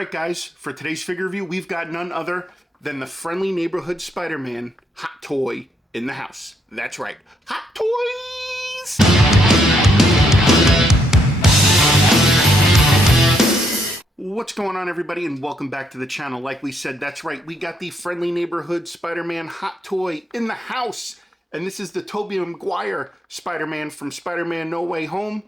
Alright guys, for today's figure review, we've got none other than the friendly neighborhood Spider-Man hot toy in the house. That's right, hot toys! What's going on, everybody, and welcome back to the channel. Like we said, that's right, we got the friendly neighborhood Spider-Man hot toy in the house. And this is the Tobey Maguire Spider-Man from Spider-Man No Way Home.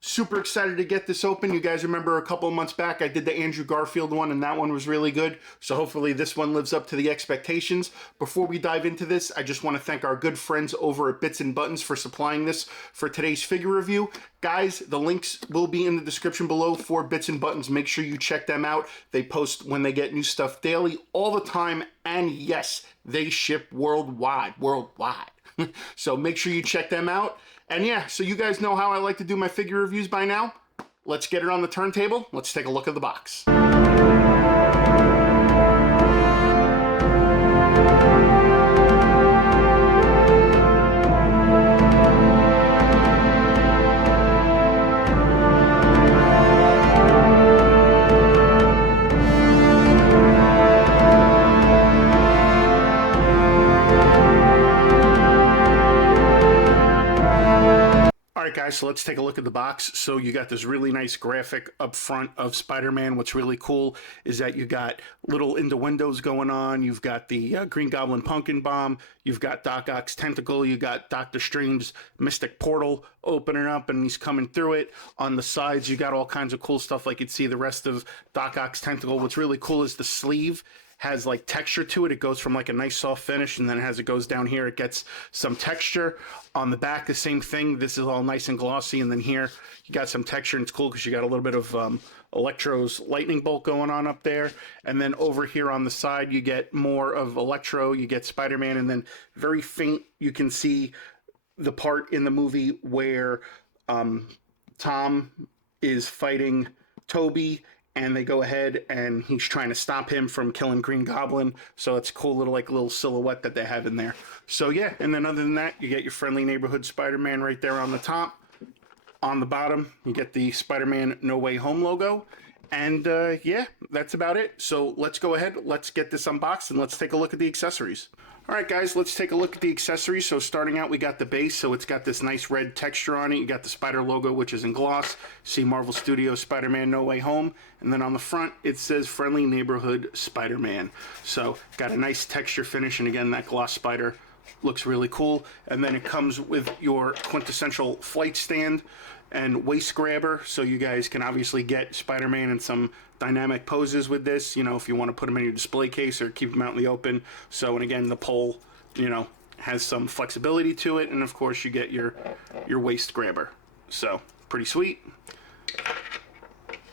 Super excited to get this open. You guys remember a couple of months back I did the Andrew Garfield one, and that one was really good. So hopefully this one lives up to the expectations. Before we dive into this, I just want to thank our good friends over at Bitz and Buttons for supplying this for today's figure review. Guys, the links will be in the description below for Bitz and Buttons. Make sure you check them out. They post when they get new stuff daily, all the time, and yes, they ship worldwide. So make sure you check them out. And yeah, so you guys know how I like to do my figure reviews by now. Let's get it on the turntable. Let's take a look at the box. Alright guys, so let's take a look at the box. So you got this really nice graphic up front of Spider-Man. What's really cool is that you got little innuendos going on. You've got the Green Goblin Pumpkin Bomb. You've got Doc Ock's Tentacle. You got Doctor Strange's Mystic Portal opening up and he's coming through it. On the sides, you got all kinds of cool stuff like you'd see the rest of Doc Ock's Tentacle. What's really cool is the sleeve has like texture to it. It goes from like a nice soft finish, and then as it goes down here, it gets some texture. On the back, the same thing. This is all nice and glossy, and then here you got some texture, and it's cool because you got a little bit of Electro's lightning bolt going on up there. And then over here on the side, you get more of Electro, you get Spider-Man, and then very faint, you can see the part in the movie where Tom is fighting Tobey, and they go ahead and he's trying to stop him from killing Green Goblin. So it's a cool little silhouette that they have in there. So yeah, and then other than that, you get your friendly neighborhood Spider-Man right there on the top. On the bottom, you get the Spider-Man No Way Home logo. And yeah, that's about it. So let's go ahead, let's get this unboxed, and let's take a look at the accessories. Alright guys, let's take a look at the accessories. So starting out, we got the base, so it's got this nice red texture on it. You got the Spider logo, which is in gloss. See Marvel Studios Spider-Man No Way Home. And then on the front, it says Friendly Neighborhood Spider-Man. So got a nice texture finish, and again, that gloss spider looks really cool. And then it comes with your quintessential flight stand and waist grabber, so you guys can obviously get Spider-Man in some dynamic poses with this, you know, if you want to put them in your display case or keep them out in the open. So, and again, the pole, you know, has some flexibility to it, and of course you get your waist grabber. So, pretty sweet.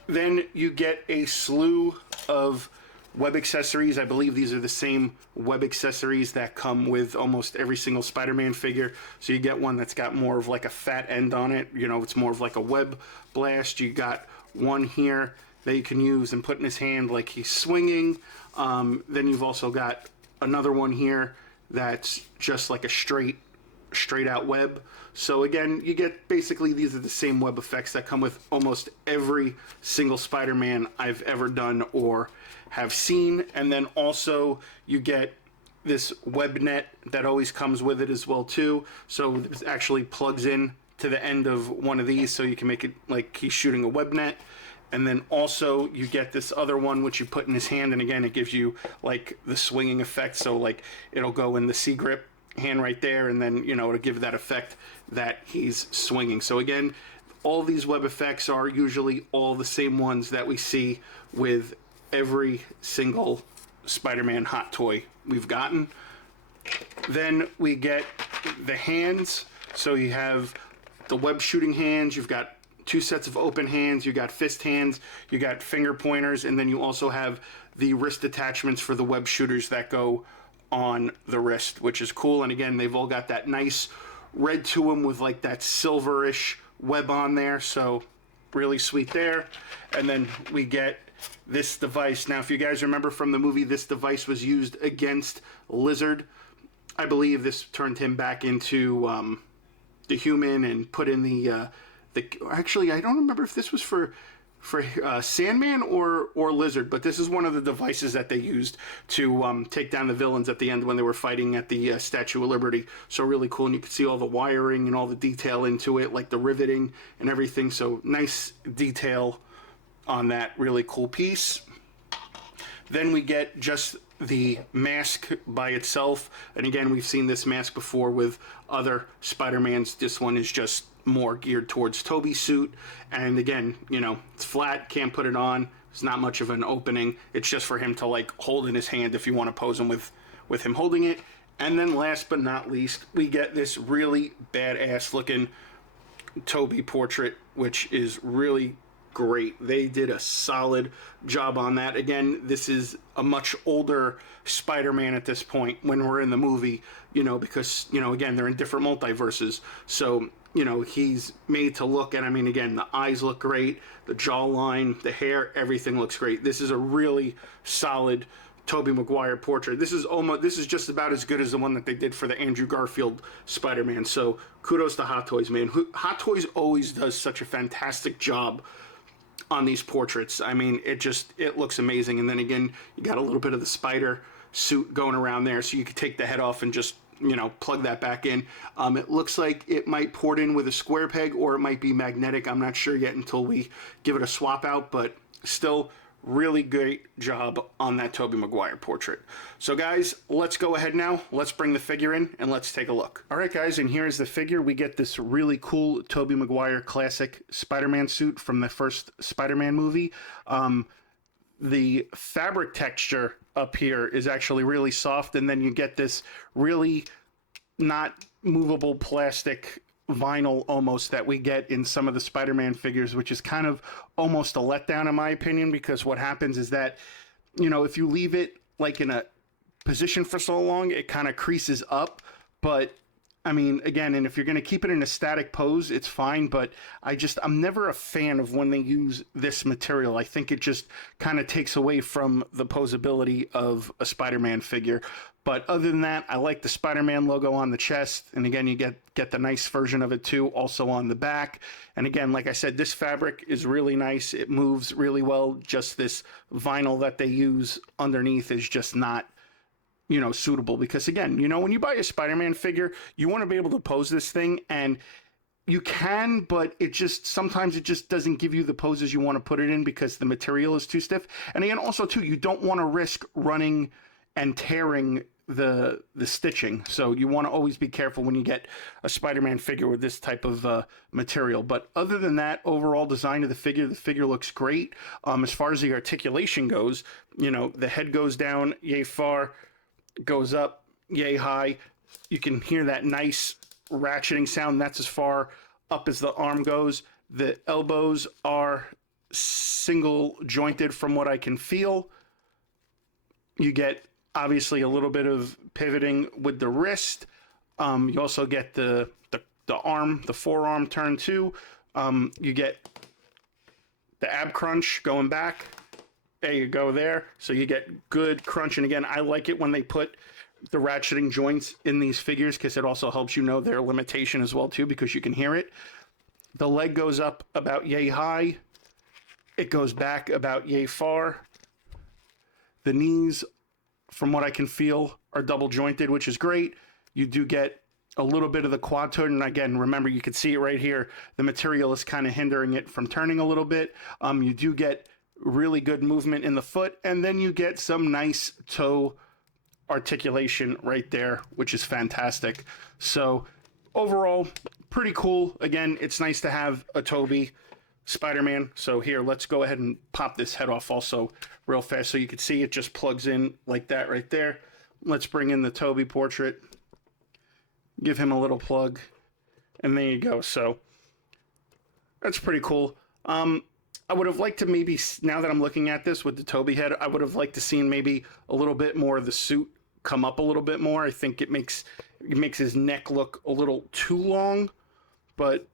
Then you get a slew of web accessories. I believe these are the same web accessories that come with almost every single Spider-Man figure. So you get one that's got more of like a fat end on it. You know, it's more of like a web blast. You got one here that you can use and put in his hand like he's swinging. Then you've also got another one here that's just like a straight out web. So again, you get basically these are the same web effects that come with almost every single Spider-Man I've ever done or have seen. And then also you get this web net that always comes with it as well too. So it actually plugs in to the end of one of these, so you can make it like he's shooting a web net. And then also you get this other one which you put in his hand, and again it gives you like the swinging effect. So like it'll go in the C grip hand right there, and then, you know, it'll give that effect that he's swinging. So again, all these web effects are usually all the same ones that we see with every single Spider-Man hot toy we've gotten. Then we get the hands. So you have the web shooting hands, you've got two sets of open hands, you got fist hands, you got finger pointers, and then you also have the wrist attachments for the web shooters that go on the wrist, which is cool. And again, they've all got that nice red to them with like that silverish web on there, so really sweet there. And then we get this device. Now, if you guys remember from the movie, this device was used against Lizard. I believe this turned him back into the Human and put in the actually, I don't remember if this was for for Sandman or Lizard, but this is one of the devices that they used to take down the villains at the end when they were fighting at the Statue of Liberty. So really cool, and you can see all the wiring and all the detail into it, like the riveting and everything. So nice detail on that really cool piece. Then we get just the mask by itself, and again, we've seen this mask before with other Spider-Mans. This one is just more geared towards Tobey's suit, and again, you know, it's flat, can't put it on. There's not much of an opening. It's just for him to like hold in his hand if you want to pose him with him holding it. And then last but not least, we get this really badass looking Tobey portrait, which is really great. They did a solid job on that. Again, this is a much older Spider-Man at this point when we're in the movie, you know, because, you know, again, they're in different multiverses. So, you know, he's made to look, and I mean, again, the eyes look great, the jawline, the hair, everything looks great. This is a really solid Tobey Maguire portrait. This is just about as good as the one that they did for the Andrew Garfield Spider-Man. So kudos to Hot Toys, man. Hot Toys always does such a fantastic job on these portraits. I mean, it looks amazing. And then again, you got a little bit of the spider suit going around there, so you could take the head off and just, you know, plug that back in. It looks like it might port in with a square peg, or it might be magnetic. I'm not sure yet until we give it a swap out, but still really great job on that Tobey Maguire portrait. So guys, let's go ahead now. Let's bring the figure in and let's take a look. All right, guys, and here's the figure. We get this really cool Tobey Maguire classic Spider-Man suit from the first Spider-Man movie. The fabric texture up here is actually really soft, and then you get this really not movable plastic vinyl almost that we get in some of the Spider-Man figures, which is kind of almost a letdown in my opinion, because what happens is that, you know, if you leave it like in a position for so long, it kind of creases up. But I mean, again, and if you're going to keep it in a static pose, it's fine, but I'm never a fan of when they use this material. I think it just kind of takes away from the posability of a Spider-Man figure. But other than that, I like the Spider-Man logo on the chest. And again, you get the nice version of it too, also on the back. And again, like I said, this fabric is really nice. It moves really well. Just this vinyl that they use underneath is just not, you know, suitable, because again, you know, when you buy a Spider-Man figure, you want to be able to pose this thing, and you can, but sometimes it just doesn't give you the poses you want to put it in because the material is too stiff. And again, also too, you don't want to risk running and tearing the stitching. So you want to always be careful when you get a Spider-Man figure with this type of material. But other than that, overall design of the figure looks great. As far as the articulation goes, you know, the head goes down yay far, goes up yay high. You can hear that nice ratcheting sound. That's as far up as the arm goes. The elbows are single jointed from what I can feel. You get obviously a little bit of pivoting with the wrist. You also get the arm, the forearm turn too. You get the ab crunch going back. There you go there. So you get good crunch. And again, I like it when they put the ratcheting joints in these figures, because it also helps you know their limitation as well too, because you can hear it. The leg goes up about yay high. It goes back about yay far. The knees, from what I can feel, are double jointed, which is great. You do get a little bit of the quad turn, and again, remember, you can see it right here. The material is kind of hindering it from turning a little bit. You do get really good movement in the foot, and then you get some nice toe articulation right there, which is fantastic. So overall, pretty cool. Again, it's nice to have a Tobey Spider-Man. So here, let's go ahead and pop this head off also real fast so you can see it just plugs in like that right there. Let's bring in the Tobey portrait, give him a little plug, and there you go. So that's pretty cool. I would have liked to maybe, now that I'm looking at this with the Tobey head, I would have liked to see maybe a little bit more of the suit come up a little bit more. I think it makes his neck look a little too long, but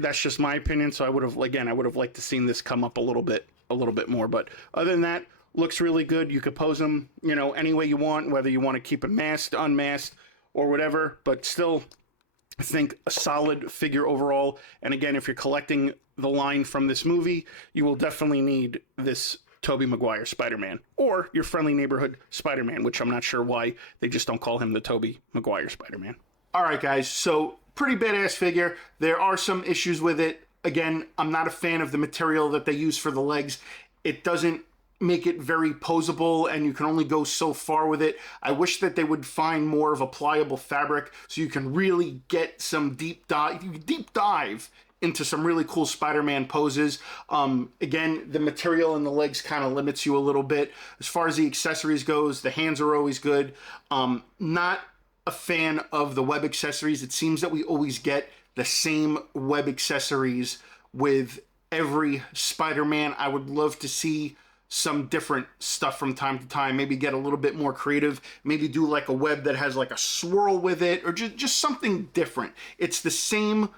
that's just my opinion. So I would have liked to seen this come up a little bit more. But other than that, looks really good. You could pose him, you know, any way you want, whether you want to keep him masked, unmasked, or whatever. But still, I think a solid figure overall. And again, if you're collecting the line from this movie, you will definitely need this Tobey Maguire Spider-Man, or your friendly neighborhood Spider-Man, which I'm not sure why they just don't call him the Tobey Maguire Spider-Man. All right, guys, so pretty badass figure. There are some issues with it. Again, I'm not a fan of the material that they use for the legs. It doesn't make it very posable, and you can only go so far with it. I wish that they would find more of a pliable fabric so you can really get some deep dive into some really cool Spider-Man poses. Again, the material in the legs kind of limits you a little bit. As far as the accessories goes, the hands are always good. Not a fan of the web accessories. It seems that we always get the same web accessories with every Spider-Man. I would love to see some different stuff from time to time, maybe get a little bit more creative, maybe do like a web that has like a swirl with it, or just something different. It's the same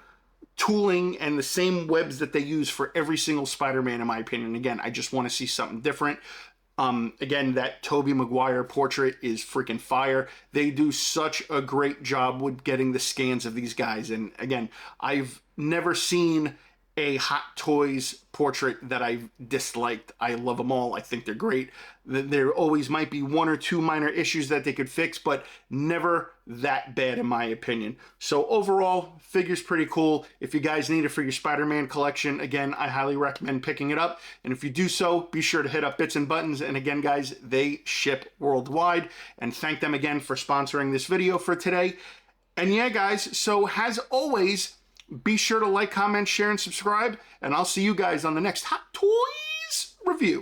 tooling and the same webs that they use for every single Spider-Man, in my opinion. Again, I just want to see something different. Again, that Tobey Maguire portrait is freaking fire. They do such a great job with getting the scans of these guys. And again, I've never seen a Hot Toys portrait that I've disliked. I love them all. I think they're great. There always might be one or two minor issues that they could fix, but never that bad in my opinion. So overall, figure's pretty cool. If you guys need it for your Spider-Man collection, again, I highly recommend picking it up. And if you do so, be sure to hit up Bitz and Buttons. And again, guys, they ship worldwide. And thank them again for sponsoring this video for today. And yeah, guys, so as always, be sure to like, comment, share, and subscribe, and I'll see you guys on the next Hot Toys review.